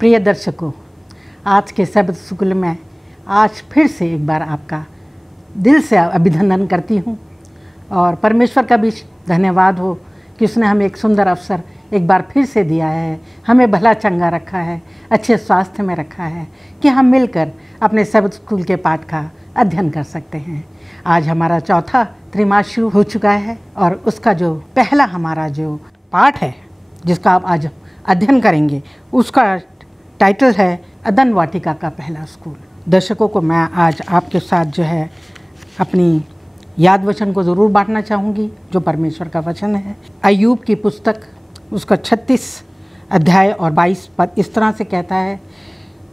प्रिय दर्शकों, आज के शब्द स्कूल में आज फिर से एक बार आपका दिल से अभिनंदन करती हूँ और परमेश्वर का भी धन्यवाद हो कि उसने हमें एक सुंदर अवसर एक बार फिर से दिया है, हमें भला चंगा रखा है, अच्छे स्वास्थ्य में रखा है कि हम मिलकर अपने शब्द स्कूल के पाठ का अध्ययन कर सकते हैं। आज हमारा चौथा त्रैमास शुरू हो चुका है और उसका जो पहला हमारा जो पाठ है जिसका आप आज अध्ययन करेंगे उसका टाइटल है अदन वाटिका का पहला स्कूल। दर्शकों को मैं आज आपके साथ जो है अपनी याद वचन को ज़रूर बांटना चाहूँगी जो परमेश्वर का वचन है। अय्यूब की पुस्तक उसका 36 अध्याय और 22 पद इस तरह से कहता है,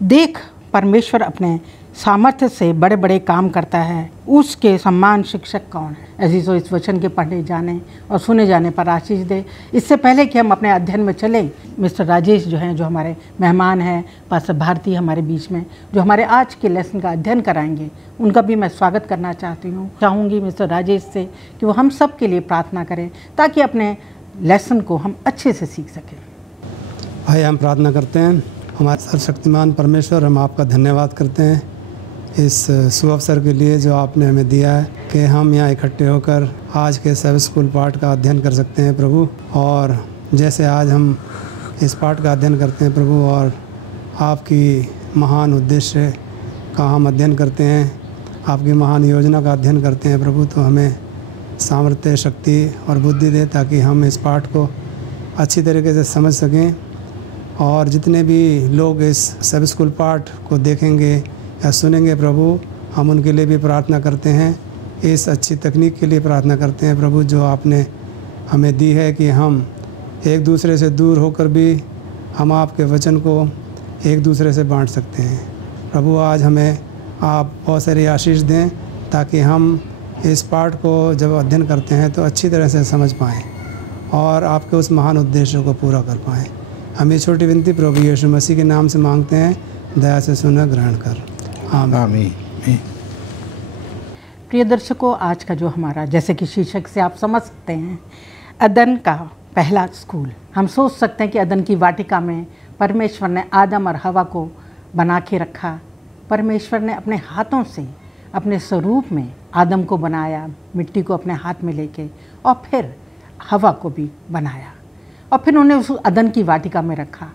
देख परमेश्वर अपने सामर्थ्य से बड़े बड़े काम करता है, उसके सम्मान शिक्षक कौन है। ऐसी तो इस वचन के पढ़े जाने और सुने जाने पर आशीष दे। इससे पहले कि हम अपने अध्ययन में चलें, मिस्टर राजेश जो हैं, जो हमारे मेहमान हैं, पास्टर भारती हमारे बीच में जो हमारे आज के लेसन का अध्ययन कराएंगे, उनका भी मैं स्वागत करना चाहूँगी मिस्टर राजेश से कि वो हम सब के लिए प्रार्थना करें ताकि अपने लेसन को हम अच्छे से सीख सकें। भाई हम प्रार्थना करते हैं। हमारे सर्वशक्तिमान परमेश्वर, हम आपका धन्यवाद करते हैं इस शुभ अवसर के लिए जो आपने हमें दिया है कि हम यहाँ इकट्ठे होकर आज के सब स्कूल पाठ का अध्ययन कर सकते हैं प्रभु। और जैसे आज हम इस पाठ का अध्ययन करते हैं प्रभु और आपकी महान उद्देश्य का हम अध्ययन करते हैं, आपकी महान योजना का अध्ययन करते हैं प्रभु, तो हमें सामर्थ्य, शक्ति और बुद्धि दे ताकि हम इस पाठ को अच्छी तरीके से समझ सकें। और जितने भी लोग इस सब स्कूल पाठ को देखेंगे या सुनेंगे प्रभु, हम उनके लिए भी प्रार्थना करते हैं। इस अच्छी तकनीक के लिए प्रार्थना करते हैं प्रभु जो आपने हमें दी है कि हम एक दूसरे से दूर होकर भी हम आपके वचन को एक दूसरे से बांट सकते हैं। प्रभु आज हमें आप बहुत सारी आशीष दें ताकि हम इस पाठ को जब अध्ययन करते हैं तो अच्छी तरह से समझ पाएँ और आपके उस महान उद्देश्य को पूरा कर पाएँ। हम ये छोटी विनती प्रभु यीशु मसीह के नाम से मांगते हैं, दया से सुना ग्रहण कर, आमीन। प्रिय दर्शकों, आज का जो हमारा जैसे कि शीर्षक से आप समझ सकते हैं, अदन का पहला स्कूल। हम सोच सकते हैं कि अदन की वाटिका में परमेश्वर ने आदम और हवा को बना के रखा। परमेश्वर ने अपने हाथों से अपने स्वरूप में आदम को बनाया, मिट्टी को अपने हाथ में लेके, और फिर हवा को भी बनाया और फिर उन्हें उस अदन की वाटिका में रखा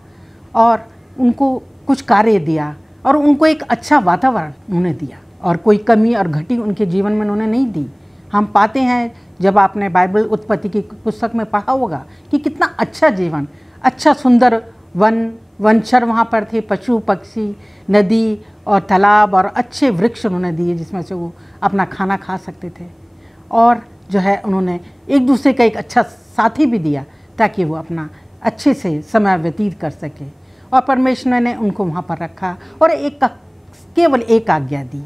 और उनको कुछ कार्य दिया और उनको एक अच्छा वातावरण उन्हें दिया और कोई कमी और घटी उनके जीवन में उन्होंने नहीं दी। हम पाते हैं जब आपने बाइबल उत्पत्ति की पुस्तक में पढ़ा होगा कि कितना अच्छा जीवन, अच्छा सुंदर वनचर वहाँ पर थे, पशु पक्षी, नदी और तालाब और अच्छे वृक्ष उन्होंने दिए जिसमें से वो अपना खाना खा सकते थे। और जो है उन्होंने एक दूसरे का एक अच्छा साथी भी दिया ताकि वो अपना अच्छे से समय व्यतीत कर सके। और परमेश्वर ने उनको वहाँ पर रखा और केवल एक आज्ञा दी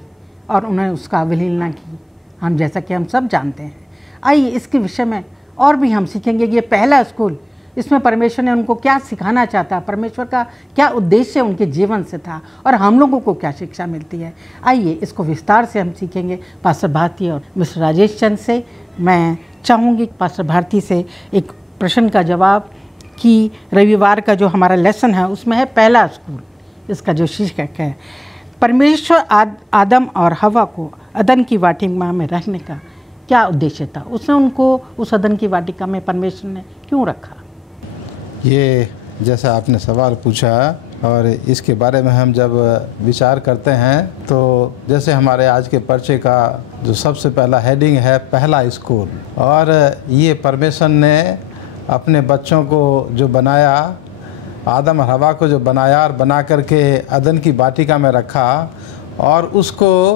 और उन्होंने उसका अवहेलना की, हम जैसा कि हम सब जानते हैं। आइए इसके विषय में और भी हम सीखेंगे कि ये पहला स्कूल, इसमें परमेश्वर ने उनको क्या सिखाना चाहता, परमेश्वर का क्या उद्देश्य उनके जीवन से था और हम लोगों को क्या शिक्षा मिलती है। आइए इसको विस्तार से हम सीखेंगे पास्टर भारती और मिस्टर राजेश चंद से। मैं चाहूँगी पास्टर भारती से एक प्रश्न का जवाब कि रविवार का जो हमारा लेसन है उसमें है पहला स्कूल। इसका जो शीर्षक है, परमेश्वर आदम और हवा को अदन की वाटिका में रहने का क्या उद्देश्य था, उसने उनको उस अदन की वाटिका में परमेश्वर ने क्यों रखा। ये जैसा आपने सवाल पूछा और इसके बारे में हम जब विचार करते हैं तो जैसे हमारे आज के पर्चे का जो सबसे पहला हेडिंग है पहला स्कूल, और ये परमेश्वर ने अपने बच्चों को जो बनाया, आदम और हवा को जो बनाया और बना करके अदन की वाटिका में रखा और उसको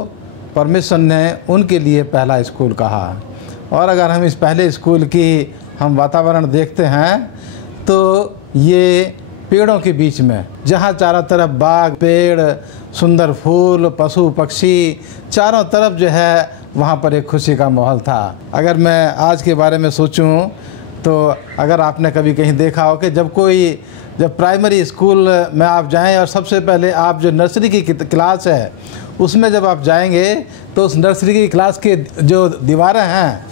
परमेश्वर ने उनके लिए पहला स्कूल कहा। और अगर हम इस पहले स्कूल की हम वातावरण देखते हैं तो ये पेड़ों के बीच में, जहाँ चारों तरफ बाग, पेड़, सुंदर फूल, पशु पक्षी, चारों तरफ जो है वहाँ पर एक खुशी का माहौल था। अगर मैं आज के बारे में सोचूं तो अगर आपने कभी कहीं देखा हो कि जब प्राइमरी स्कूल में आप जाएं और सबसे पहले आप जो नर्सरी की क्लास है उसमें जब आप जाएंगे तो उस नर्सरी की क्लास के जो दीवारें हैं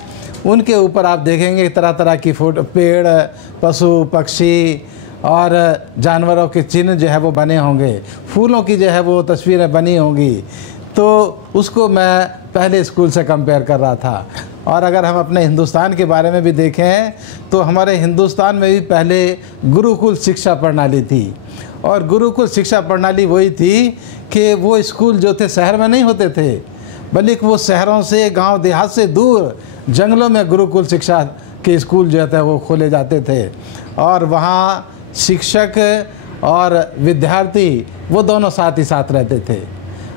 उनके ऊपर आप देखेंगे तरह तरह की फोटो, पेड़, पशु पक्षी और जानवरों के चिन्ह जो है वो बने होंगे, फूलों की जो है वो तस्वीरें बनी होंगी। तो उसको मैं पहले स्कूल से कंपेयर कर रहा था। और अगर हम अपने हिंदुस्तान के बारे में भी देखें तो हमारे हिंदुस्तान में भी पहले गुरुकुल शिक्षा प्रणाली थी। और गुरुकुल शिक्षा प्रणाली वही थी कि वो स्कूल जो थे शहर में नहीं होते थे, बल्कि वो शहरों से, गांव देहात से दूर जंगलों में गुरुकुल शिक्षा के स्कूल जो थे वो खोले जाते थे। और वहाँ शिक्षक और विद्यार्थी वो दोनों साथ ही साथ रहते थे।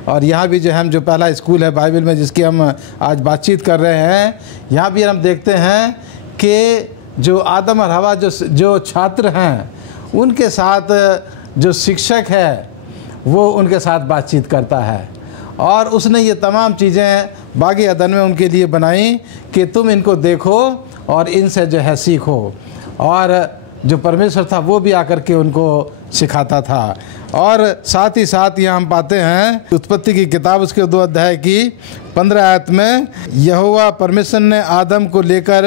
और यहाँ भी जो हम जो पहला स्कूल है बाइबल में जिसकी हम आज बातचीत कर रहे हैं, यहाँ भी हम देखते हैं कि जो आदम और हवा जो छात्र हैं उनके साथ जो शिक्षक है वो उनके साथ बातचीत करता है। और उसने ये तमाम चीज़ें बागी अदन में उनके लिए बनाई कि तुम इनको देखो और इनसे जो है सीखो। और जो परमेश्वर था वो भी आकर के उनको सिखाता था। और साथ ही साथ यहाँ हम पाते हैं उत्पत्ति की किताब उसके 2 अध्याय की 15 आयत में, यहोवा परमेश्वर ने आदम को लेकर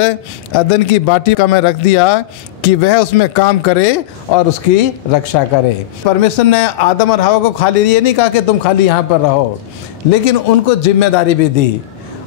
अदन की वाटिका में रख दिया कि वह उसमें काम करे और उसकी रक्षा करे। परमेश्वर ने आदम और हवा को खाली ये नहीं कहा कि तुम खाली यहाँ पर रहो, लेकिन उनको जिम्मेदारी भी दी।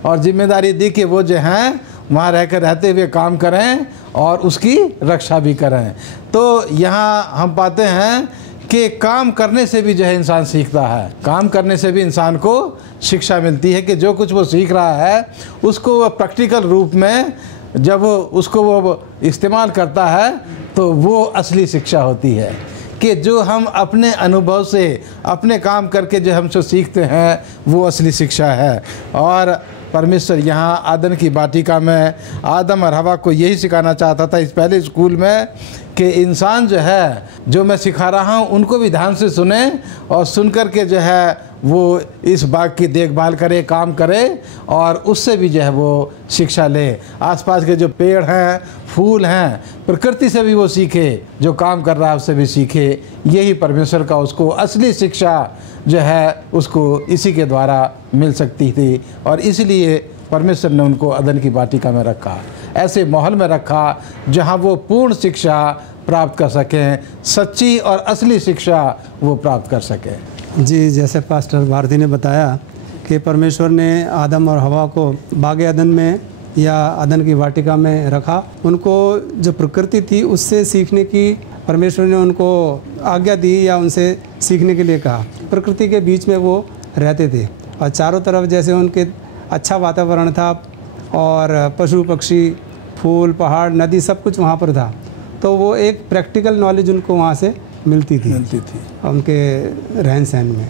और जिम्मेदारी दी कि वो जो हैं वहाँ रहकर रहते हुए काम करें और उसकी रक्षा भी करें। तो यहाँ हम पाते हैं कि काम करने से भी जो है इंसान सीखता है, काम करने से भी इंसान को शिक्षा मिलती है कि जो कुछ वो सीख रहा है उसको वो प्रैक्टिकल रूप में जब उसको वो इस्तेमाल करता है तो वो असली शिक्षा होती है। कि जो हम अपने अनुभव से अपने काम करके जो हम जो सीखते हैं वो असली शिक्षा है। और परमेश्वर यहाँ आदम की वाटिका में आदम और हवा को यही सिखाना चाहता था इस पहले स्कूल में कि इंसान जो है, जो मैं सिखा रहा हूँ उनको भी ध्यान से सुने और सुन कर के जो है वो इस बाग की देखभाल करे, काम करे और उससे भी जो है वो शिक्षा ले। आसपास के जो पेड़ हैं, फूल हैं, प्रकृति से भी वो सीखे, जो काम कर रहा है उससे भी सीखे। यही परमेश्वर का उसको असली शिक्षा जो है उसको इसी के द्वारा मिल सकती थी। और इसलिए परमेश्वर ने उनको अदन की वाटिका में रखा, ऐसे माहौल में रखा जहाँ वो पूर्ण शिक्षा प्राप्त कर सकें, सच्ची और असली शिक्षा वो प्राप्त कर सकें। जी, जैसे पास्टर भारती ने बताया कि परमेश्वर ने आदम और हवा को बागे अदन में या अदन की वाटिका में रखा। उनको जो प्रकृति थी उससे सीखने की परमेश्वर ने उनको आज्ञा दी या उनसे सीखने के लिए कहा। प्रकृति के बीच में वो रहते थे और चारों तरफ जैसे उनके अच्छा वातावरण था और पशु पक्षी, फूल, पहाड़, नदी सब कुछ वहाँ पर था। तो वो एक प्रैक्टिकल नॉलेज उनको वहाँ से मिलती थी उनके रहन सहन में।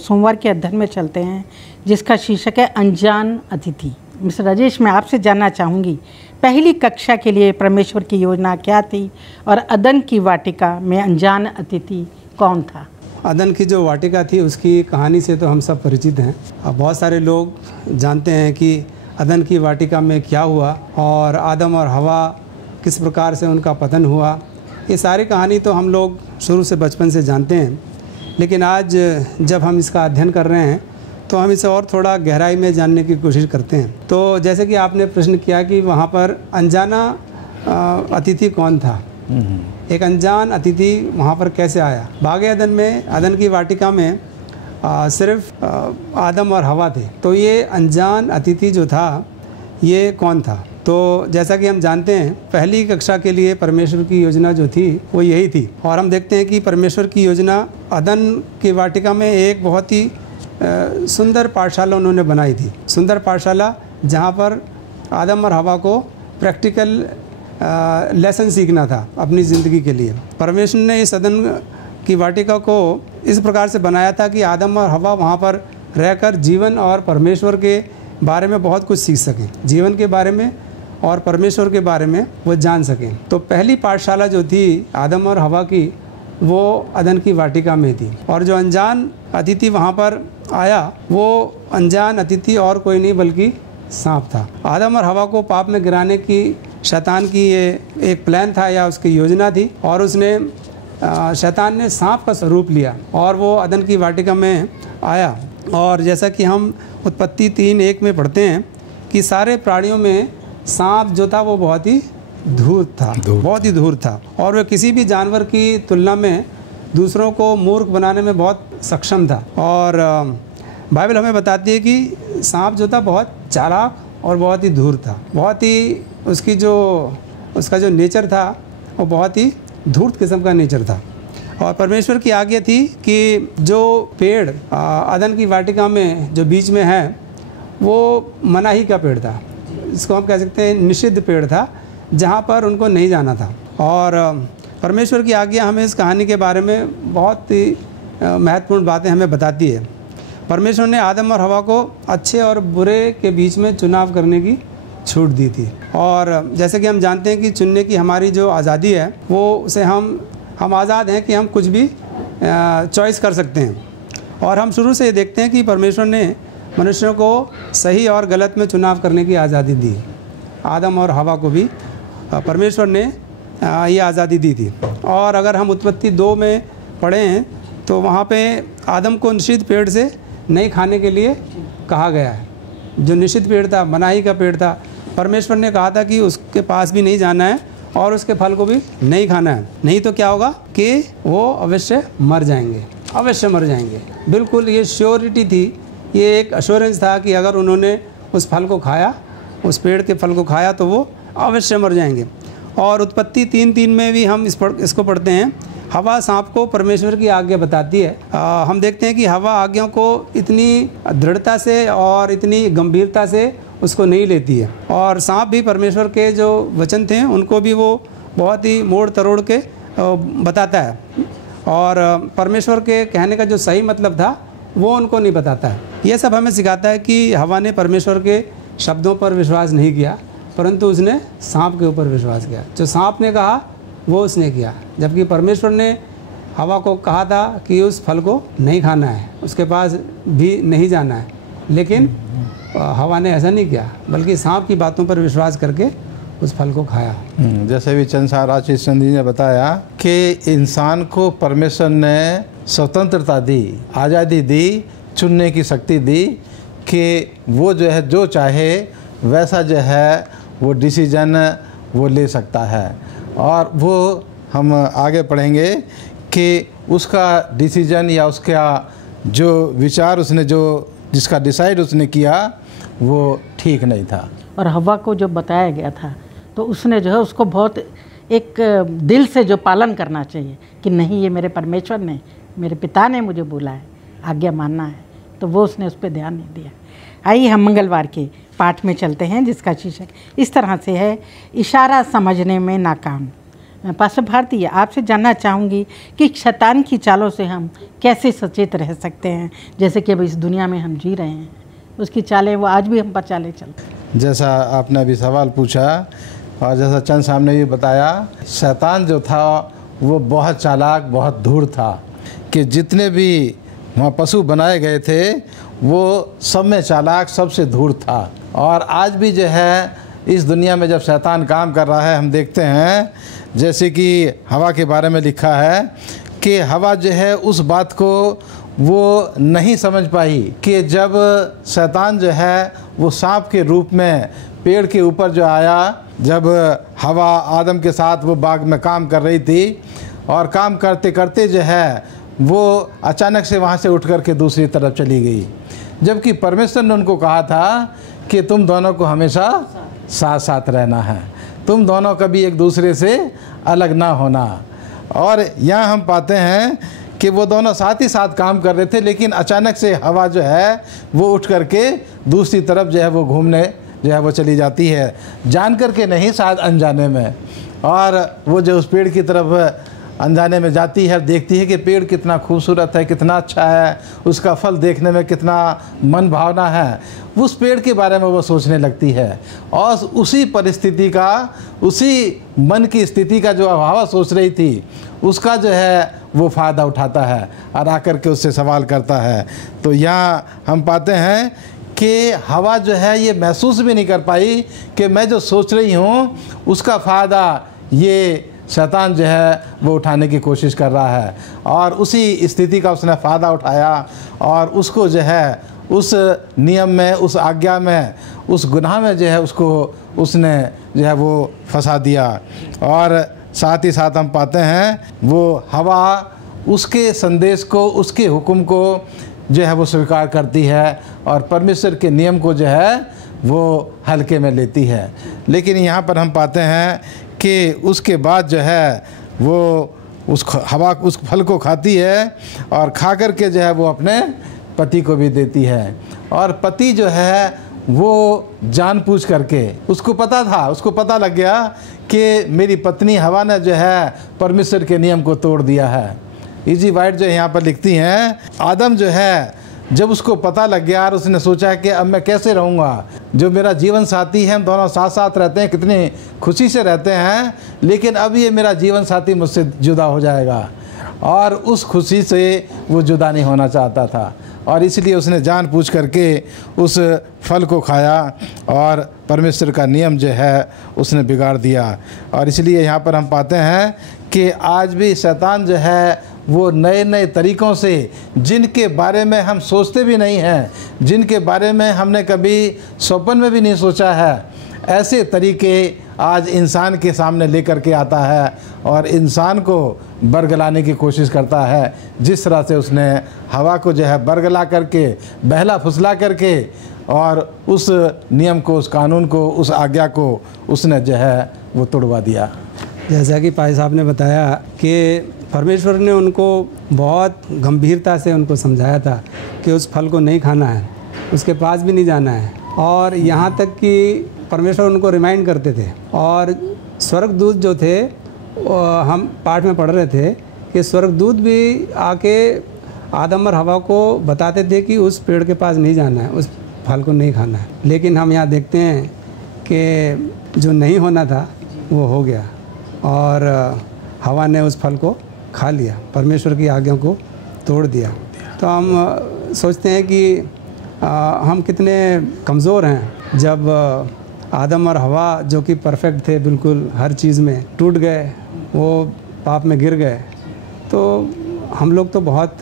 सोमवार के अध्ययन में चलते हैं जिसका शीर्षक है अनजान अतिथि। मिस्टर राजेश, मैं आपसे जानना चाहूँगी, पहली कक्षा के लिए परमेश्वर की योजना क्या थी और अदन की वाटिका में अनजान अतिथि कौन था? अदन की जो वाटिका थी उसकी कहानी से तो हम सब परिचित हैं। अब बहुत सारे लोग जानते हैं कि अदन की वाटिका में क्या हुआ और आदम और हवा किस प्रकार से उनका पतन हुआ। ये सारी कहानी तो हम लोग शुरू से बचपन से जानते हैं, लेकिन आज जब हम इसका अध्ययन कर रहे हैं तो हम इसे और थोड़ा गहराई में जानने की कोशिश करते हैं। तो जैसे कि आपने प्रश्न किया कि वहाँ पर अनजाना अतिथि कौन था, एक अनजान अतिथि वहाँ पर कैसे आया। बागे अदन में, अदन की वाटिका में सिर्फ आदम और हवा थे। तो ये अनजान अतिथि जो था ये कौन था? तो जैसा कि हम जानते हैं पहली कक्षा के लिए परमेश्वर की योजना जो थी वो यही थी। और हम देखते हैं कि परमेश्वर की योजना अदन की वाटिका में एक बहुत ही सुंदर पाठशाला उन्होंने बनाई थी। सुंदर पाठशाला जहाँ पर आदम और हवा को प्रैक्टिकल लेसन सीखना था अपनी ज़िंदगी के लिए। परमेश्वर ने इस अदन की वाटिका को इस प्रकार से बनाया था कि आदम और हवा वहाँ पर रहकर जीवन और परमेश्वर के बारे में बहुत कुछ सीख सकें, जीवन के बारे में और परमेश्वर के बारे में वो जान सकें। तो पहली पाठशाला जो थी आदम और हवा की वो अदन की वाटिका में थी। और जो अनजान अतिथि वहाँ पर आया वो अनजान अतिथि और कोई नहीं बल्कि सांप था। आदम और हवा को पाप में गिराने की शैतान की ये एक प्लान था या उसकी योजना थी। और उसने शैतान ने सांप का स्वरूप लिया और वो अदन की वाटिका में आया। और जैसा कि हम उत्पत्ति 3:1 में पढ़ते हैं कि सारे प्राणियों में सांप जो था वो बहुत ही धूर्त था, बहुत ही धूर्त था, और वह किसी भी जानवर की तुलना में दूसरों को मूर्ख बनाने में बहुत सक्षम था। और बाइबल हमें बताती है कि सांप जो था बहुत चालाक और बहुत ही धूर्त था, बहुत ही उसका जो नेचर था वो बहुत ही धूर्त किस्म का नेचर था। और परमेश्वर की आज्ञा थी कि जो पेड़ अदन की वाटिका में जो बीच में है वो मनाही का पेड़ था, इसको हम कह सकते हैं निषिद्ध पेड़ था, जहाँ पर उनको नहीं जाना था। और परमेश्वर की आज्ञा हमें इस कहानी के बारे में बहुत ही महत्वपूर्ण बातें हमें बताती है। परमेश्वर ने आदम और हवा को अच्छे और बुरे के बीच में चुनाव करने की छूट दी थी। और जैसे कि हम जानते हैं कि चुनने की हमारी जो आज़ादी है वो उसे हम आज़ाद हैं कि हम कुछ भी चॉइस कर सकते हैं। और हम शुरू से ये देखते हैं कि परमेश्वर ने मनुष्यों को सही और गलत में चुनाव करने की आज़ादी दी। आदम और हवा को भी परमेश्वर ने ये आज़ादी दी थी। और अगर हम उत्पत्ति 2 में पढ़ें तो वहाँ पे आदम को निषिद्ध पेड़ से नहीं खाने के लिए कहा गया है। जो निषिद्ध पेड़ था, मनाही का पेड़ था, परमेश्वर ने कहा था कि उसके पास भी नहीं जाना है और उसके फल को भी नहीं खाना है, नहीं तो क्या होगा कि वो अवश्य मर जाएंगे, अवश्य मर जाएंगे। बिल्कुल ये श्योरिटी थी, ये एक अश्योरेंस था कि अगर उन्होंने उस फल को खाया, उस पेड़ के फल को खाया तो वो अवश्य मर जाएंगे। और उत्पत्ति 3:3 में भी हम इसको पढ़ते हैं, हवा सांप को परमेश्वर की आज्ञा बताती है। हम देखते हैं कि हवा आज्ञा को इतनी दृढ़ता से और इतनी गंभीरता से उसको नहीं लेती है। और सांप भी परमेश्वर के जो वचन थे उनको भी वो बहुत ही मोड़ तरोड़ के बताता है, और परमेश्वर के कहने का जो सही मतलब था वो उनको नहीं बताता है। ये सब हमें सिखाता है कि हवा ने परमेश्वर के शब्दों पर विश्वास नहीं किया, परंतु उसने सांप के ऊपर विश्वास किया। जो सांप ने कहा वो उसने किया, जबकि परमेश्वर ने हवा को कहा था कि उस फल को नहीं खाना है, उसके पास भी नहीं जाना है, लेकिन हवा ने ऐसा नहीं किया, बल्कि सांप की बातों पर विश्वास करके उस फल को खाया। जैसे भी चंद्रसार आशीष चंद जी ने बताया कि इंसान को परमेश्वर ने स्वतंत्रता दी, आज़ादी दी, चुनने की शक्ति दी कि वो जो है जो चाहे वैसा जो है वो डिसीजन वो ले सकता है। और वो हम आगे पढ़ेंगे कि उसका डिसीजन या उसका जो विचार उसने जिसका डिसाइड उसने किया वो ठीक नहीं था। और हवा को जो बताया गया था तो उसने जो है उसको बहुत एक दिल से जो पालन करना चाहिए कि नहीं, ये मेरे परमेश्वर ने, मेरे पिता ने मुझे बोला है, आज्ञा मानना है, तो वो उसने उस पर ध्यान नहीं दिया। आइए हम मंगलवार के पाठ में चलते हैं, जिसका शीर्षक इस तरह से है, इशारा समझने में नाकाम। मैं पास्टर भारती आपसे जानना चाहूँगी कि शैतान की चालों से हम कैसे सचेत रह सकते हैं, जैसे कि अब इस दुनिया में हम जी रहे हैं, उसकी चालें वो आज भी हम पर चाले चलते हैं। जैसा आपने अभी सवाल पूछा और जैसा चंद साहब ने भी बताया, शैतान जो था वो बहुत चालाक, बहुत धूर्त था कि जितने भी वहाँ पशु बनाए गए थे वो सब में चालाक, सबसे धूर्त था। और आज भी जो है इस दुनिया में जब शैतान काम कर रहा है, हम देखते हैं जैसे कि हवा के बारे में लिखा है कि हवा जो है उस बात को वो नहीं समझ पाई कि जब शैतान जो है वो सांप के रूप में पेड़ के ऊपर जो आया, जब हवा आदम के साथ वो बाग में काम कर रही थी और काम करते करते जो है वो अचानक से वहाँ से उठ कर के दूसरी तरफ चली गई, जबकि परमेश्वर ने उनको कहा था कि तुम दोनों को हमेशा साथ साथ रहना है, तुम दोनों कभी एक दूसरे से अलग ना होना। और यहाँ हम पाते हैं कि वो दोनों साथ ही साथ काम कर रहे थे, लेकिन अचानक से हवा जो है वो उठ करके दूसरी तरफ जो है वो घूमने जो है वो चली जाती है, जान करके नहीं, शायद अनजाने में। और वो जो उस पेड़ की तरफ अनजाने में जाती है, देखती है कि पेड़ कितना खूबसूरत है, कितना अच्छा है, उसका फल देखने में कितना मन भावना है, उस पेड़ के बारे में वो सोचने लगती है। और उसी परिस्थिति का, उसी मन की स्थिति का जो हवा सोच रही थी, उसका जो है वो फ़ायदा उठाता है और आकर के उससे सवाल करता है। तो यहाँ हम पाते हैं कि हवा जो है ये महसूस भी नहीं कर पाई कि मैं जो सोच रही हूँ उसका फ़ायदा ये शैतान जो है वो उठाने की कोशिश कर रहा है। और उसी स्थिति का उसने फ़ायदा उठाया और उसको जो है उस नियम में, उस आज्ञा में, उस गुनाह में जो है उसको उसने जो है वो फंसा दिया। और साथ ही साथ हम पाते हैं वो हवा उसके संदेश को, उसके हुक्म को जो है वो स्वीकार करती है और परमेश्वर के नियम को जो है वो हल्के में लेती है। लेकिन यहाँ पर हम पाते हैं कि उसके बाद जो है वो उस हवा उस फल को खाती है और खा कर के जो है वो अपने पति को भी देती है। और पति जो है वो जानबूझ करके, उसको पता था, उसको पता लग गया कि मेरी पत्नी हवा ने जो है परमेश्वर के नियम को तोड़ दिया है। इजी वाइट जो यहाँ पर लिखती हैं, आदम जो है जब उसको पता लग गया और उसने सोचा कि अब मैं कैसे रहूँगा, जो मेरा जीवन साथी है, हम दोनों साथ साथ रहते हैं, कितनी खुशी से रहते हैं, लेकिन अब ये मेरा जीवन साथी मुझसे जुदा हो जाएगा। और उस खुशी से वो जुदा नहीं होना चाहता था और इसलिए उसने जानबूझ करके उस फल को खाया और परमेश्वर का नियम जो है उसने बिगाड़ दिया। और इसलिए यहाँ पर हम पाते हैं कि आज भी शैतान जो है वो नए नए तरीक़ों से, जिनके बारे में हम सोचते भी नहीं हैं, जिनके बारे में हमने कभी स्वप्न में भी नहीं सोचा है, ऐसे तरीके आज इंसान के सामने लेकर के आता है और इंसान को बरगलाने की कोशिश करता है। जिस तरह से उसने हवा को जो है बरगला करके, बहला फुसला करके और उस नियम को, उस कानून को, उस आज्ञा को उसने जो है वो तोड़वा दिया। जैसा कि भाई साहब ने बताया कि परमेश्वर ने उनको बहुत गंभीरता से उनको समझाया था कि उस फल को नहीं खाना है, उसके पास भी नहीं जाना है। और यहाँ तक कि परमेश्वर उनको रिमाइंड करते थे। और स्वर्गदूत जो थे, हम पाठ में पढ़ रहे थे कि स्वर्गदूत भी आके आदम और हवा को बताते थे कि उस पेड़ के पास नहीं जाना है, उस फल को नहीं खाना है। लेकिन हम यहाँ देखते हैं कि जो नहीं होना था वो हो गया और हवा ने उस फल को खा लिया, परमेश्वर की आज्ञा को तोड़ दिया। तो हम सोचते हैं कि हम कितने कमज़ोर हैं जब आदम और हवा जो कि परफेक्ट थे, बिल्कुल हर चीज़ में, टूट गए, वो पाप में गिर गए। तो हम लोग तो बहुत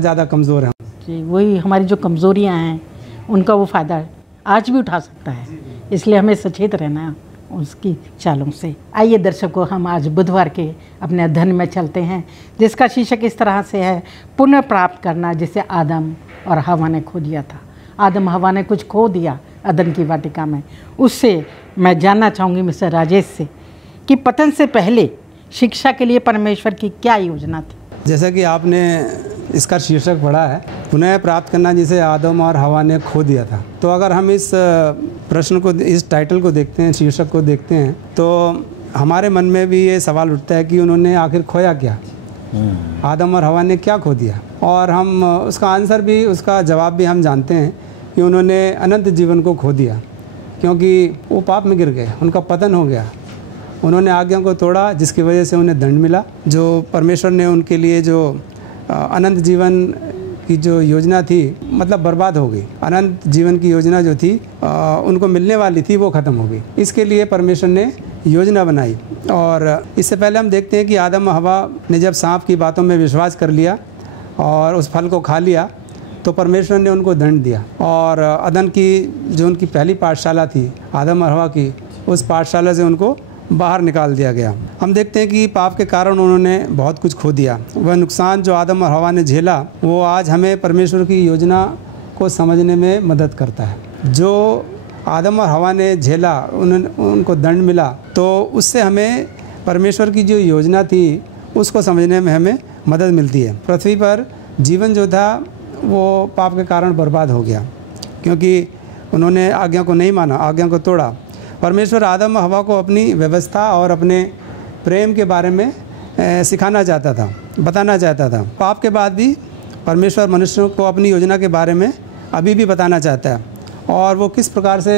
ज़्यादा कमज़ोर हैं कि वही हमारी जो कमज़ोरियाँ हैं उनका वो फ़ायदा आज भी उठा सकता है, इसलिए हमें सचेत रहना है उसकी चालों से। आइए दर्शकों, हम आज बुधवार के अपने अध्ययन में चलते हैं जिसका शीर्षक इस तरह से है, पुनः प्राप्त करना, जिसे आदम और हवा ने खो दिया था। आदम हवा ने कुछ खो दिया अदन की वाटिका में। उससे मैं जानना चाहूँगी मिस्टर राजेश से कि पतन से पहले शिक्षा के लिए परमेश्वर की क्या योजना थी। जैसा कि आपने इसका शीर्षक पढ़ा है, पुनः प्राप्त करना, जिसे आदम और हवा ने खो दिया था। तो अगर हम इस प्रश्न को, इस टाइटल को देखते हैं, शीर्षक को देखते हैं, तो हमारे मन में भी ये सवाल उठता है कि उन्होंने आखिर खोया क्या, आदम और हवा ने क्या खो दिया। और हम उसका आंसर भी, उसका जवाब भी हम जानते हैं कि उन्होंने अनंत जीवन को खो दिया, क्योंकि वो पाप में गिर गए, उनका पतन हो गया। उन्होंने आज्ञा को तोड़ा जिसकी वजह से उन्हें दंड मिला। जो परमेश्वर ने उनके लिए जो अनंत जीवन की जो योजना थी, मतलब बर्बाद हो गई। अनंत जीवन की योजना जो थी उनको मिलने वाली थी, वो ख़त्म हो गई। इसके लिए परमेश्वर ने योजना बनाई। और इससे पहले हम देखते हैं कि आदम और हवा ने जब सांप की बातों में विश्वास कर लिया और उस फल को खा लिया, तो परमेश्वर ने उनको दंड दिया। और अदन की जो उनकी पहली पाठशाला थी आदम और हवा की, उस पाठशाला से उनको बाहर निकाल दिया गया। हम देखते हैं कि पाप के कारण उन्होंने बहुत कुछ खो दिया। वह नुकसान जो आदम और हवा ने झेला, वो आज हमें परमेश्वर की योजना को समझने में मदद करता है। जो आदम और हवा ने झेला, उनको दंड मिला, तो उससे हमें परमेश्वर की जो योजना थी उसको समझने में हमें मदद मिलती है। पृथ्वी पर जीवन जो था वो पाप के कारण बर्बाद हो गया, क्योंकि उन्होंने आज्ञा को नहीं माना, आज्ञा को तोड़ा। परमेश्वर आदम और हवा को अपनी व्यवस्था और अपने प्रेम के बारे में सिखाना चाहता था, बताना चाहता था। पाप के बाद भी परमेश्वर मनुष्यों को अपनी योजना के बारे में अभी भी बताना चाहता है। और वो किस प्रकार से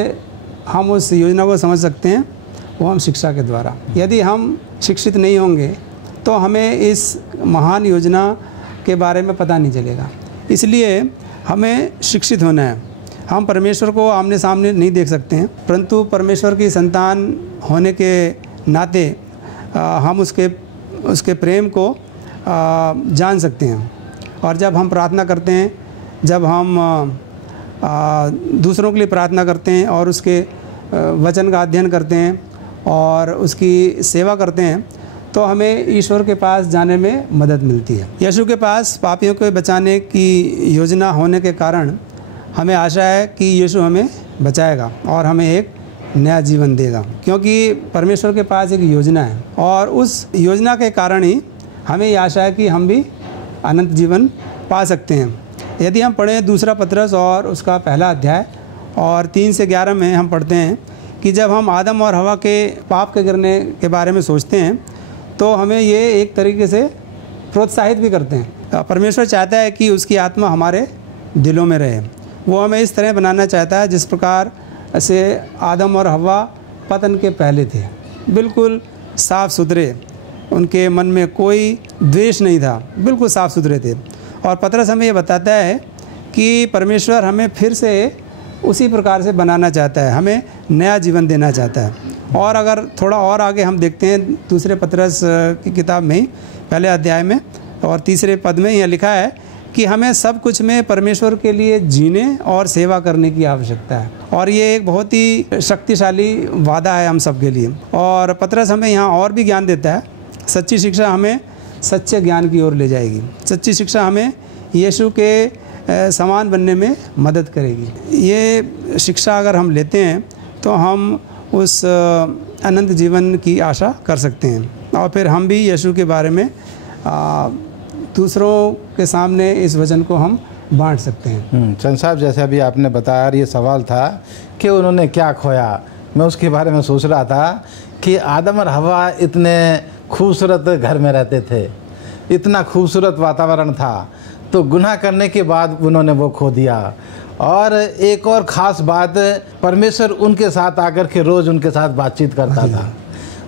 हम उस योजना को समझ सकते हैं, वो हम शिक्षा के द्वारा। यदि हम शिक्षित नहीं होंगे तो हमें इस महान योजना के बारे में पता नहीं चलेगा। इसलिए हमें शिक्षित होना है। हम परमेश्वर को आमने सामने नहीं देख सकते हैं, परंतु परमेश्वर की संतान होने के नाते हम उसके प्रेम को जान सकते हैं। और जब हम प्रार्थना करते हैं जब हम दूसरों के लिए प्रार्थना करते हैं और उसके वचन का अध्ययन करते हैं और उसकी सेवा करते हैं, तो हमें ईश्वर के पास जाने में मदद मिलती है। यीशु के पास पापियों को बचाने की योजना होने के कारण हमें आशा है कि यीशु हमें बचाएगा और हमें एक नया जीवन देगा, क्योंकि परमेश्वर के पास एक योजना है और उस योजना के कारण ही हमें ये आशा है कि हम भी अनंत जीवन पा सकते हैं। यदि हम पढ़ें दूसरा पतरस और उसका पहला अध्याय और 3 से 11 में हम पढ़ते हैं कि जब हम आदम और हवा के पाप के गिरने के बारे में सोचते हैं तो हमें ये एक तरीके से प्रोत्साहित भी करते हैं। परमेश्वर चाहता है कि उसकी आत्मा हमारे दिलों में रहे। वो हमें इस तरह बनाना चाहता है जिस प्रकार से आदम और हवा पतन के पहले थे, बिल्कुल साफ़ सुथरे, उनके मन में कोई द्वेष नहीं था, बिल्कुल साफ़ सुथरे थे। और पतरस हमें ये बताता है कि परमेश्वर हमें फिर से उसी प्रकार से बनाना चाहता है, हमें नया जीवन देना चाहता है। और अगर थोड़ा और आगे हम देखते हैं दूसरे पतरस की किताब में ही पहले अध्याय में और 3 पद में यह लिखा है कि हमें सब कुछ में परमेश्वर के लिए जीने और सेवा करने की आवश्यकता है। और ये एक बहुत ही शक्तिशाली वादा है हम सब के लिए। और पतरस हमें यहाँ और भी ज्ञान देता है। सच्ची शिक्षा हमें सच्चे ज्ञान की ओर ले जाएगी। सच्ची शिक्षा हमें यीशु के समान बनने में मदद करेगी। ये शिक्षा अगर हम लेते हैं तो हम उस अनंत जीवन की आशा कर सकते हैं और फिर हम भी यीशु के बारे में दूसरों के सामने इस वचन को हम बांट सकते हैं। चंद साहब, जैसे अभी आपने बताया, ये सवाल था कि उन्होंने क्या खोया, मैं उसके बारे में सोच रहा था कि आदम और हवा इतने खूबसूरत घर में रहते थे, इतना खूबसूरत वातावरण था, तो गुनाह करने के बाद उन्होंने वो खो दिया। और एक और ख़ास बात, परमेश्वर उनके साथ आकर के रोज़ उनके साथ बातचीत करता था।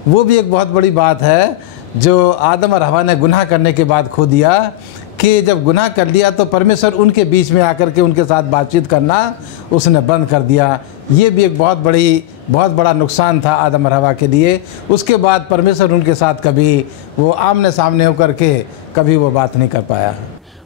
वो भी एक बहुत बड़ी बात है जो आदम और हवा ने गुनाह करने के बाद खो दिया, कि जब गुनाह कर लिया तो परमेश्वर उनके बीच में आकर के उनके साथ बातचीत करना उसने बंद कर दिया। ये भी एक बहुत बड़ा नुकसान था आदम और हवा के लिए। उसके बाद परमेश्वर उनके साथ कभी वो आमने सामने होकर के कभी वो बात नहीं कर पाया।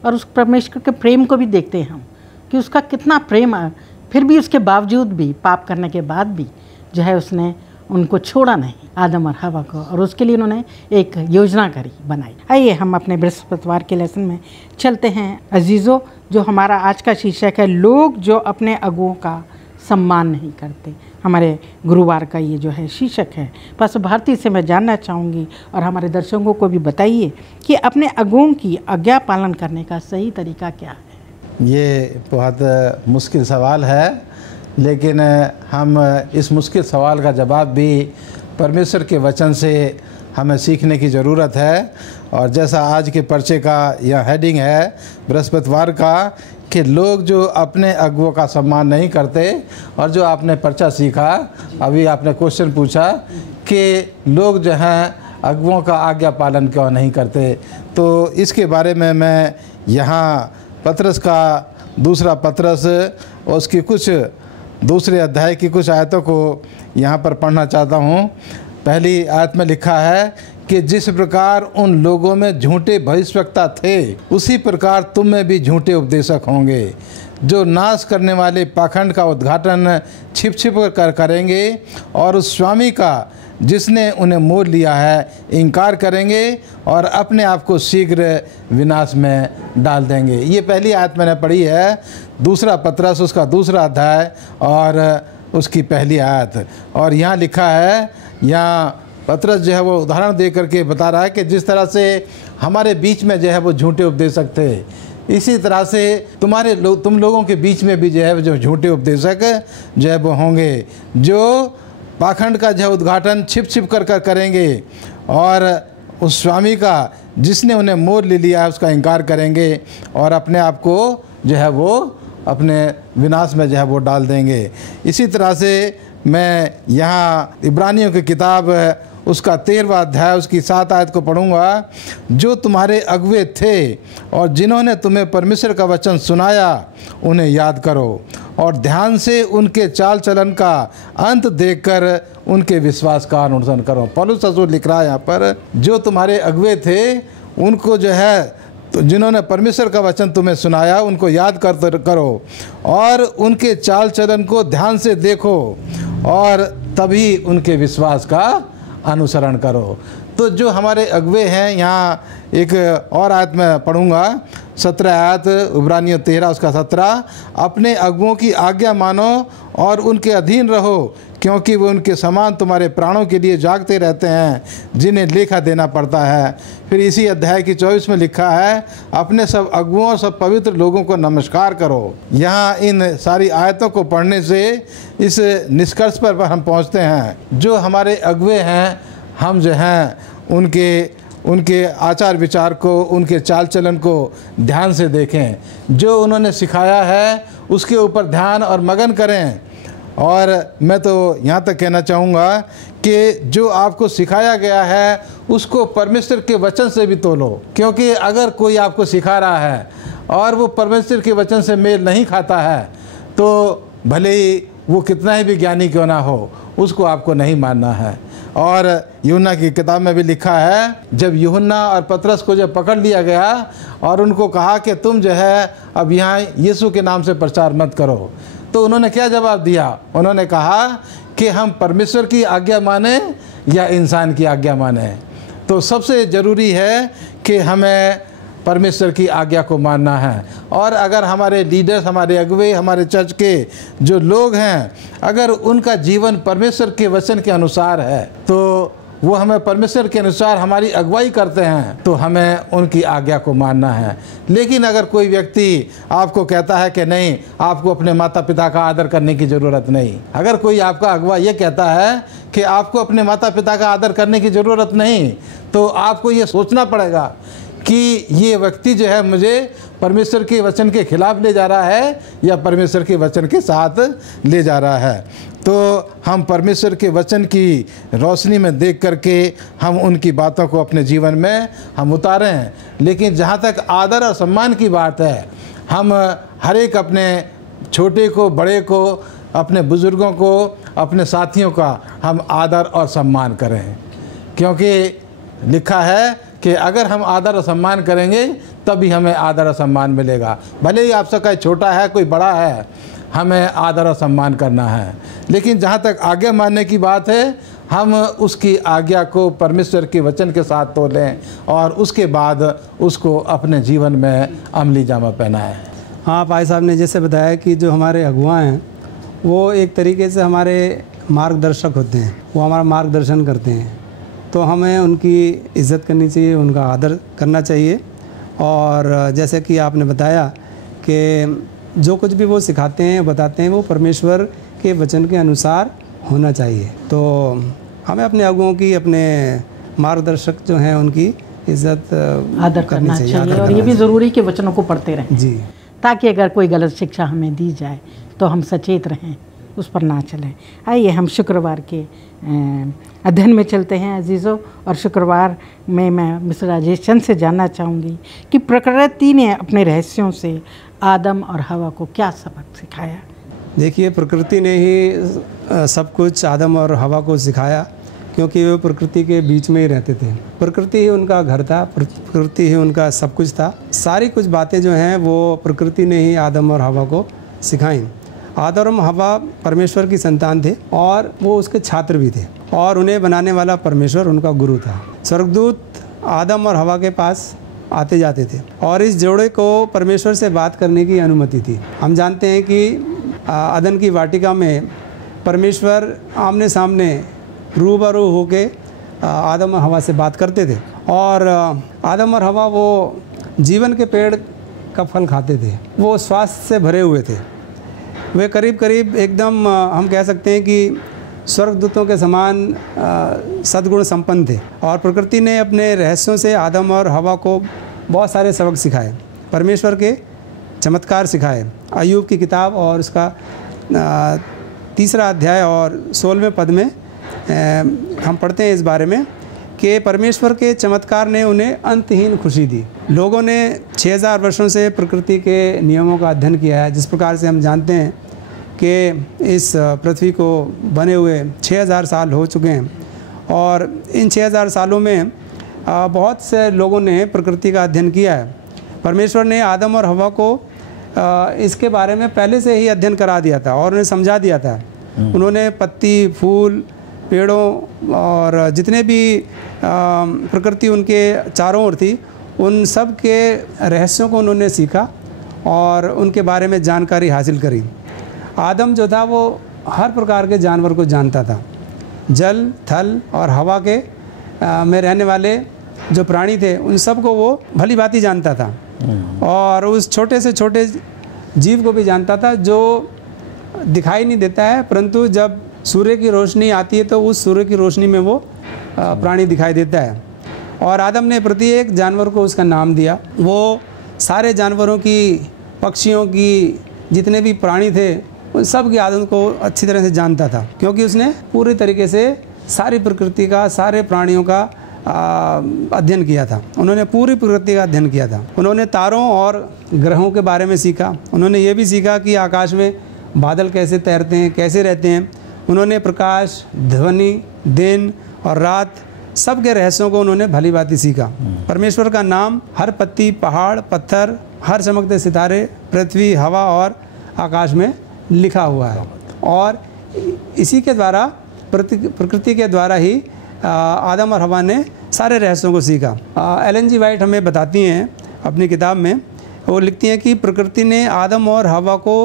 और उस परमेश्वर के प्रेम को भी देखते हैं हम कि उसका कितना प्रेम है, फिर भी उसके बावजूद भी, पाप करने के बाद भी जो है उसने उनको छोड़ा नहीं, आदम और हवा को, और उसके लिए उन्होंने एक योजना बनाई। आइए हम अपने बृहस्पतिवार के लेसन में चलते हैं अजीज़ों, जो हमारा आज का शीर्षक है, लोग जो अपने अगुओं का सम्मान नहीं करते। हमारे गुरुवार का ये जो है शीर्षक है। पास्टर भारती से मैं जानना चाहूँगी और हमारे दर्शकों को भी बताइए कि अपने अगुओं की आज्ञा पालन करने का सही तरीका क्या है। ये बहुत मुश्किल सवाल है, लेकिन हम इस मुश्किल सवाल का जवाब भी परमेश्वर के वचन से हमें सीखने की ज़रूरत है। और जैसा आज के पर्चे का यह हेडिंग है बृहस्पतिवार का, कि लोग जो अपने अगुओं का सम्मान नहीं करते, और जो आपने पर्चा सीखा, अभी आपने क्वेश्चन पूछा कि लोग जो हैं अगुओं का आज्ञा पालन क्यों नहीं करते, तो इसके बारे में मैं यहाँ पतरस का दूसरा पतरस और उसकी कुछ दूसरे अध्याय की कुछ आयतों को यहाँ पर पढ़ना चाहता हूँ। पहली आयत में लिखा है कि जिस प्रकार उन लोगों में झूठे भविष्यवक्ता थे, उसी प्रकार तुम में भी झूठे उपदेशक होंगे, जो नाश करने वाले पाखंड का उद्घाटन छिप छिप कर करेंगे और उस स्वामी का जिसने उन्हें मोल लिया है इनकार करेंगे और अपने आप को शीघ्र विनाश में डाल देंगे। ये पहली आयत मैंने पढ़ी है, दूसरा पतरस उसका दूसरा अध्याय और उसकी पहली आयत। और यहाँ लिखा है, यहाँ पतरस जो है वो उदाहरण दे करके बता रहा है कि जिस तरह से हमारे बीच में जो है वो झूठे उपदेशक थे, इसी तरह से तुम लोगों के बीच में भी जो है जो झूठे उपदेशक जो है वो होंगे, जो पाखंड का जो उद्घाटन छिप छिप कर करेंगे और उस स्वामी का जिसने उन्हें मोल ले लिया है उसका इनकार करेंगे और अपने आप को जो है वो अपने विनाश में जो है वो डाल देंगे। इसी तरह से मैं यहाँ इब्रानियों की किताब उसका 13वां अध्याय उसकी 7 आयत को पढ़ूँगा, जो तुम्हारे अगुवे थे और जिन्होंने तुम्हें परमेश्वर का वचन सुनाया उन्हें याद करो और ध्यान से उनके चाल चलन का अंत देखकर उनके विश्वास का अनुसरण करो। पौलुस रसूल लिख रहा है यहाँ पर, जो तुम्हारे अगुवे थे उनको जो है तो जिन्होंने परमेश्वर का वचन तुम्हें सुनाया उनको याद करो और उनके चाल चलन को ध्यान से देखो और तभी उनके विश्वास का अनुसरण करो। तो जो हमारे अगुवे हैं, यहाँ एक और आयत में पढ़ूंगा, 17 आयत, इब्रानियों 13 उसका 17, अपने अगुवों की आज्ञा मानो और उनके अधीन रहो, क्योंकि वो उनके समान तुम्हारे प्राणों के लिए जागते रहते हैं, जिन्हें लेखा देना पड़ता है। फिर इसी अध्याय की 24 में लिखा है, अपने सब अगुओं और सब पवित्र लोगों को नमस्कार करो। यहाँ इन सारी आयतों को पढ़ने से इस निष्कर्ष पर हम पहुँचते हैं, जो हमारे अगुवे हैं, हम जो हैं उनके आचार विचार को, उनके चाल चलन को ध्यान से देखें, जो उन्होंने सिखाया है उसके ऊपर ध्यान और मगन करें। और मैं तो यहाँ तक कहना चाहूँगा कि जो आपको सिखाया गया है उसको परमेश्वर के वचन से भी तोलो, क्योंकि अगर कोई आपको सिखा रहा है और वो परमेश्वर के वचन से मेल नहीं खाता है तो भले ही वो कितना ही भी ज्ञानी क्यों ना हो, उसको आपको नहीं मानना है। और यूहन्ना की किताब में भी लिखा है, जब यूहन्ना और पतरस को जब पकड़ लिया गया और उनको कहा कि तुम जो है अब यहाँ यीशु के नाम से प्रचार मत करो, तो उन्होंने क्या जवाब दिया? उन्होंने कहा कि हम परमेश्वर की आज्ञा माने या इंसान की आज्ञा माने। तो सबसे ज़रूरी है कि हमें परमेश्वर की आज्ञा को मानना है। और अगर हमारे लीडर्स, हमारे अगुवे, हमारे चर्च के जो लोग हैं, अगर उनका जीवन परमेश्वर के वचन के अनुसार है तो वो हमें परमेश्वर के अनुसार हमारी अगुवाई करते हैं, तो हमें उनकी आज्ञा को मानना है। लेकिन अगर कोई व्यक्ति आपको कहता है कि नहीं, आपको अपने माता पिता का आदर करने की ज़रूरत नहीं, अगर कोई आपका अगुवा ये कहता है कि आपको अपने माता पिता का आदर करने की ज़रूरत नहीं, तो आपको ये सोचना पड़ेगा कि ये व्यक्ति जो है मुझे परमेश्वर के वचन के खिलाफ ले जा रहा है या परमेश्वर के वचन के साथ ले जा रहा है। तो हम परमेश्वर के वचन की रोशनी में देख करके हम उनकी बातों को अपने जीवन में हम उतारें। लेकिन जहाँ तक आदर और सम्मान की बात है, हम हर एक अपने छोटे को, बड़े को, अपने बुज़ुर्गों को, अपने साथियों का हम आदर और सम्मान करें, क्योंकि लिखा है कि अगर हम आदर और सम्मान करेंगे तभी हमें आदर और सम्मान मिलेगा। भले ही आपसे कोई छोटा है, कोई बड़ा है, हमें आदर और सम्मान करना है। लेकिन जहाँ तक आज्ञा मानने की बात है, हम उसकी आज्ञा को परमेश्वर के वचन के साथ तोलें और उसके बाद उसको अपने जीवन में अमली जामा पहनाएं। हाँ, भाई साहब ने जैसे बताया कि जो हमारे अगुआ हैं वो एक तरीके से हमारे मार्गदर्शक होते हैं, वो हमारा मार्गदर्शन करते हैं, तो हमें उनकी इज़्ज़त करनी चाहिए, उनका आदर करना चाहिए। और जैसे कि आपने बताया कि जो कुछ भी वो सिखाते हैं, बताते हैं, वो परमेश्वर के वचन के अनुसार होना चाहिए। तो हमें अपने अगुओं की, अपने मार्गदर्शक जो हैं उनकी इज़्ज़त आदर करना चाहिए। और ये भी ज़रूरी कि वचनों को पढ़ते रहें जी, ताकि अगर कोई गलत शिक्षा हमें दी जाए तो हम सचेत रहें, उस पर ना चलें। आइए हम शुक्रवार के अध्ययन में चलते हैं अजीज़ों। और शुक्रवार में मैं मिस्टर राजेश चंद से जानना चाहूँगी कि प्रकृति ने अपने रहस्यों से आदम और हवा को क्या सबक सिखाया। देखिए, प्रकृति ने ही सब कुछ आदम और हवा को सिखाया, क्योंकि वे प्रकृति के बीच में ही रहते थे। प्रकृति ही उनका घर था, प्रकृति ही उनका सब कुछ था। सारी कुछ बातें जो हैं वो प्रकृति ने ही आदम और हवा को सिखाई। आदम और हवा परमेश्वर की संतान थे और वो उसके छात्र भी थे, और उन्हें बनाने वाला परमेश्वर उनका गुरु था। स्वर्गदूत आदम और हवा के पास आते जाते थे और इस जोड़े को परमेश्वर से बात करने की अनुमति थी। हम जानते हैं कि अदन की वाटिका में परमेश्वर आमने सामने रूबरू होके आदम और हवा से बात करते थे, और आदम और हवा वो जीवन के पेड़ का फल खाते थे। वो स्वास्थ्य से भरे हुए थे। वे करीब करीब एकदम हम कह सकते हैं कि स्वर्गदूतों के समान सद्गुण संपन्न थे। और प्रकृति ने अपने रहस्यों से आदम और हवा को बहुत सारे सबक सिखाए, परमेश्वर के चमत्कार सिखाए। अय्यूब की किताब और उसका 3 अध्याय और 16वें पद में हम पढ़ते हैं इस बारे में कि परमेश्वर के चमत्कार ने उन्हें अंतहीन खुशी दी। लोगों ने 6000 वर्षों से प्रकृति के नियमों का अध्ययन किया है। जिस प्रकार से हम जानते हैं कि इस पृथ्वी को बने हुए 6000 साल हो चुके हैं, और इन 6000 सालों में बहुत से लोगों ने प्रकृति का अध्ययन किया है। परमेश्वर ने आदम और हवा को इसके बारे में पहले से ही अध्ययन करा दिया था और उन्हें समझा दिया था। उन्होंने पत्ती, फूल, पेड़ों और जितने भी प्रकृति उनके चारों ओर थी, उन सब के रहस्यों को उन्होंने सीखा और उनके बारे में जानकारी हासिल करी। आदम जो था वो हर प्रकार के जानवर को जानता था। जल, थल और हवा के में रहने वाले जो प्राणी थे उन सब को वो भली भांति जानता था और उस छोटे से छोटे जीव को भी जानता था जो दिखाई नहीं देता है, परंतु जब सूर्य की रोशनी आती है तो उस सूर्य की रोशनी में वो प्राणी दिखाई देता है। और आदम ने प्रत्येक जानवर को उसका नाम दिया। वो सारे जानवरों की, पक्षियों की, जितने भी प्राणी थे उन सब की आदत को अच्छी तरह से जानता था, क्योंकि उसने पूरी तरीके से सारी प्रकृति का, सारे प्राणियों का अध्ययन किया था। उन्होंने पूरी प्रकृति का अध्ययन किया था। उन्होंने तारों और ग्रहों के बारे में सीखा। उन्होंने ये भी सीखा कि आकाश में बादल कैसे तैरते हैं, कैसे रहते हैं। उन्होंने प्रकाश, ध्वनि, दिन और रात सब के रहस्यों को उन्होंने भली भांति सीखा। परमेश्वर का नाम हर पत्ती, पहाड़, पत्थर, हर चमकते सितारे, पृथ्वी, हवा और आकाश में लिखा हुआ है और इसी के द्वारा, प्रकृति के द्वारा ही आदम और हवा ने सारे रहस्यों को सीखा। एलन जी वाइट हमें बताती हैं अपनी किताब में, वो लिखती हैं कि प्रकृति ने आदम और हवा को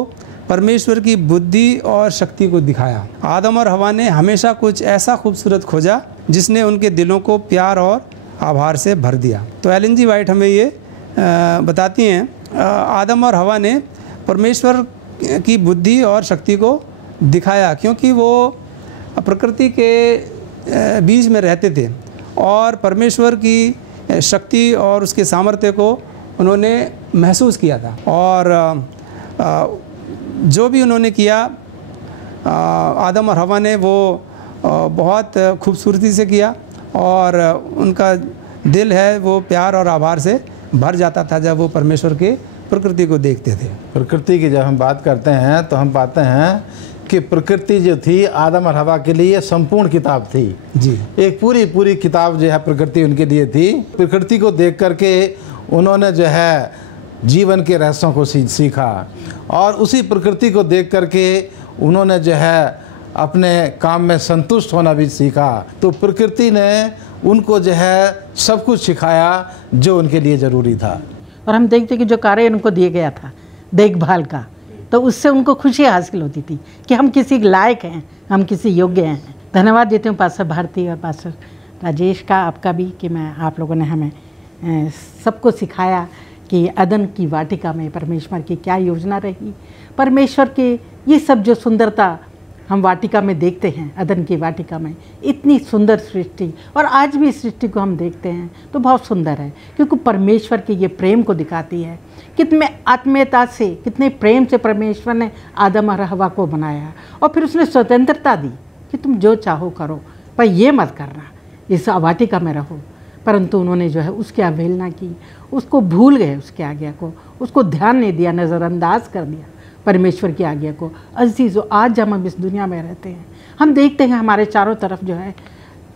परमेश्वर की बुद्धि और शक्ति को दिखाया। आदम और हवा ने हमेशा कुछ ऐसा खूबसूरत खोजा जिसने उनके दिलों को प्यार और आभार से भर दिया। तो एलन जी वाइट हमें ये बताती हैं, आदम और हवा ने परमेश्वर की बुद्धि और शक्ति को दिखाया क्योंकि वो प्रकृति के बीच में रहते थे और परमेश्वर की शक्ति और उसके सामर्थ्य को उन्होंने महसूस किया था। और जो भी उन्होंने किया आदम और हवा ने वो बहुत खूबसूरती से किया और उनका दिल है वो प्यार और आभार से भर जाता था जब वो परमेश्वर के प्रकृति को देखते थे। प्रकृति की जब हम बात करते हैं तो हम पाते हैं कि प्रकृति जो थी आदम और हवा के लिए संपूर्ण किताब थी जी। एक पूरी किताब जो है प्रकृति उनके लिए थी। प्रकृति को देख करके उन्होंने जो है जीवन के रहस्यों को सीखा और उसी प्रकृति को देख करके उन्होंने जो है अपने काम में संतुष्ट होना भी सीखा। तो प्रकृति ने उनको जो है सब कुछ सिखाया जो उनके लिए ज़रूरी था। और हम देखते कि जो कार्य उनको दिया गया था देखभाल का, तो उससे उनको खुशी हासिल होती थी कि हम किसी लायक हैं, हम किसी योग्य हैं। धन्यवाद देती हूँ पास्टर भारती और पास्टर राजेश का, आपका भी, कि मैं आप लोगों ने हमें सबको सिखाया कि अदन की वाटिका में परमेश्वर की क्या योजना रही। परमेश्वर के ये सब जो सुंदरता हम वाटिका में देखते हैं, अदन की वाटिका में इतनी सुंदर सृष्टि, और आज भी इस सृष्टि को हम देखते हैं तो बहुत सुंदर है, क्योंकि परमेश्वर के ये प्रेम को दिखाती है। कितने आत्मीयता से, कितने प्रेम से परमेश्वर ने आदम और हवा को बनाया और फिर उसने स्वतंत्रता दी कि तुम जो चाहो करो, पर ये मत करना, इस वाटिका में रहो। परंतु उन्होंने जो है उसकी अवहेलना की, उसको भूल गए, उसकी आज्ञा को, उसको ध्यान नहीं दिया, नज़रअंदाज कर दिया परमेश्वर की आज्ञा को। अजीज़ों, आज जब हम इस दुनिया में रहते हैं, हम देखते हैं हमारे चारों तरफ जो है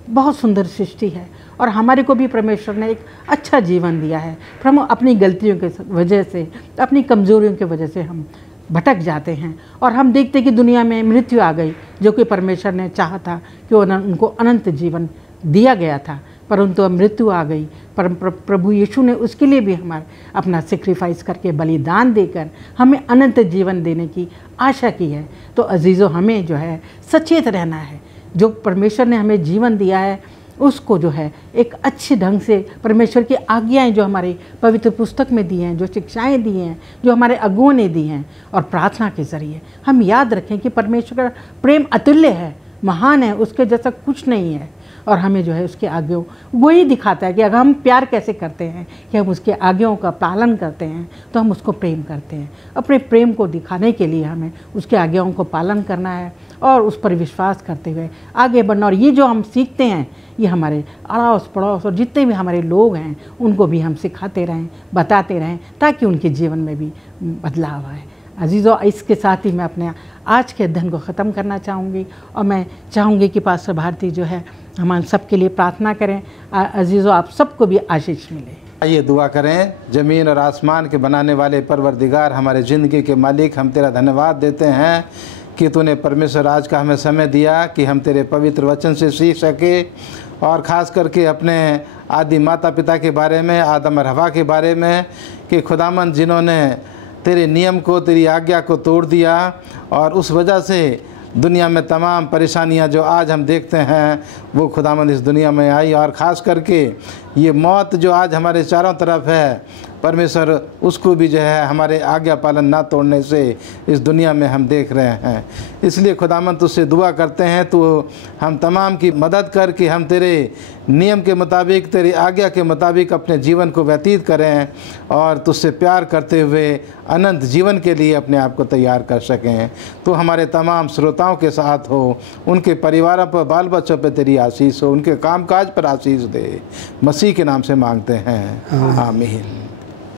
बहुत सुंदर सृष्टि है और हमारे को भी परमेश्वर ने एक अच्छा जीवन दिया है। पर हम अपनी गलतियों के वजह से, अपनी कमज़ोरियों की वजह से हम भटक जाते हैं और हम देखते हैं कि दुनिया में मृत्यु आ गई, जो कि परमेश्वर ने चाहा था कि उनको अनंत जीवन दिया गया था, परंतु मृत्यु आ गई। पर प्रभु यीशु ने उसके लिए भी हमारा अपना सेक्रीफाइस करके, बलिदान देकर हमें अनंत जीवन देने की आशा की है। तो अजीज़ों, हमें जो है सचेत रहना है। जो परमेश्वर ने हमें जीवन दिया है उसको जो है एक अच्छे ढंग से, परमेश्वर की आज्ञाएं जो हमारी पवित्र पुस्तक में दी हैं, जो शिक्षाएं दी हैं, जो हमारे अगुओं ने दी हैं, और प्रार्थना के ज़रिए हम याद रखें कि परमेश्वर का प्रेम अतुल्य है, महान है, उसके जैसा कुछ नहीं है। और हमें जो है उसके आज्ञाओं, वही दिखाता है कि अगर हम प्यार कैसे करते हैं, कि हम उसके आज्ञाओं का पालन करते हैं तो हम उसको प्रेम करते हैं। अपने प्रेम को दिखाने के लिए हमें उसके आज्ञाओं को पालन करना है और उस पर विश्वास करते हुए आगे बढ़ना। और ये जो हम सीखते हैं, ये हमारे अड़ोस पड़ोस और जितने भी हमारे लोग हैं उनको भी हम सिखाते रहें, बताते रहें, ताकि उनके जीवन में भी बदलाव आए। अजीज़ों, इसके साथ ही मैं अपने आज के अध्ययन को ख़त्म करना चाहूँगी और मैं चाहूँगी कि पास्टर भारती जो है हमारे सबके लिए प्रार्थना करें। अजीज़ों, आप सबको भी आशीष मिले। आइए दुआ करें। ज़मीन और आसमान के बनाने वाले परवरदिगार, हमारे ज़िंदगी के मालिक, हम तेरा धन्यवाद देते हैं कि तूने परमेश्वर आज का हमें समय दिया कि हम तेरे पवित्र वचन से सीख सके, और ख़ास करके अपने आदि माता पिता के बारे में, आदम और हवा के बारे में, कि खुदामंद जिन्होंने तेरे नियम को, तेरी आज्ञा को तोड़ दिया, और उस वजह से दुनिया में तमाम परेशानियां जो आज हम देखते हैं वो खुदामंद इस दुनिया में आई। और ख़ास करके ये मौत जो आज हमारे चारों तरफ है, परमेश्वर उसको भी जो है हमारे आज्ञा पालन ना तोड़ने से इस दुनिया में हम देख रहे हैं। इसलिए खुदामंद तुझसे दुआ करते हैं, तो हम तमाम की मदद कर कि हम तेरे नियम के मुताबिक, तेरी आज्ञा के मुताबिक अपने जीवन को व्यतीत करें, और तुझसे प्यार करते हुए अनंत जीवन के लिए अपने आप को तैयार कर सकें। तो हमारे तमाम श्रोताओं के साथ हो, उनके परिवारों पर, बाल बच्चों पर तेरी आशीष हो, उनके कामकाज पर आशीष दे। मसीह के नाम से मांगते हैं, आमीन।